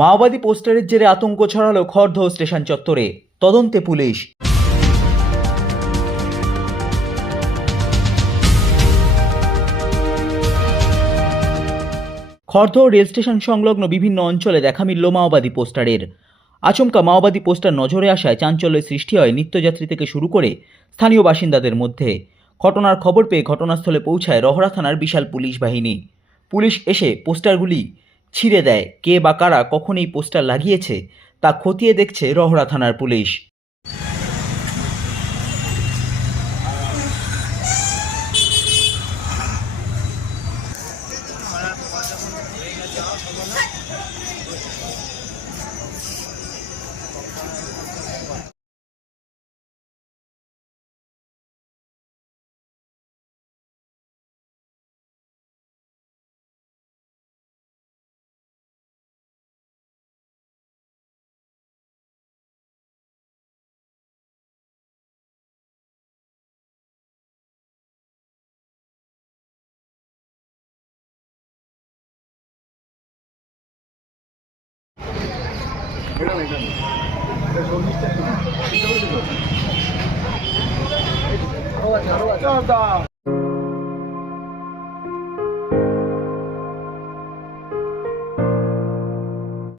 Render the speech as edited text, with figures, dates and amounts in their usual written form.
মাওবাদী পোস্টারের জেরে আতঙ্ক ছড়ালো খড়দহ স্টেশন চত্বরে। তদন্তে পুলিশ। খড়দহ রেল স্টেশন সংলগ্ন বিভিন্ন অঞ্চলে দেখা মিলল মাওবাদী পোস্টারের। আচমকা মাওবাদী পোস্টার নজরে আসায় চাঞ্চল্যের সৃষ্টি হয় নিত্যযাত্রী থেকে শুরু করে স্থানীয় বাসিন্দাদের মধ্যে। ঘটনার খবর পেয়ে ঘটনাস্থলে পৌঁছায় রহরা থানার বিশাল পুলিশ বাহিনী। পুলিশ এসে পোস্টারগুলি ছিঁড়ে দেয়। কে বা কারা কখন এই পোস্টার লাগিয়েছে তা খতিয়ে দেখছে রহরা থানার পুলিশ। আরো আছে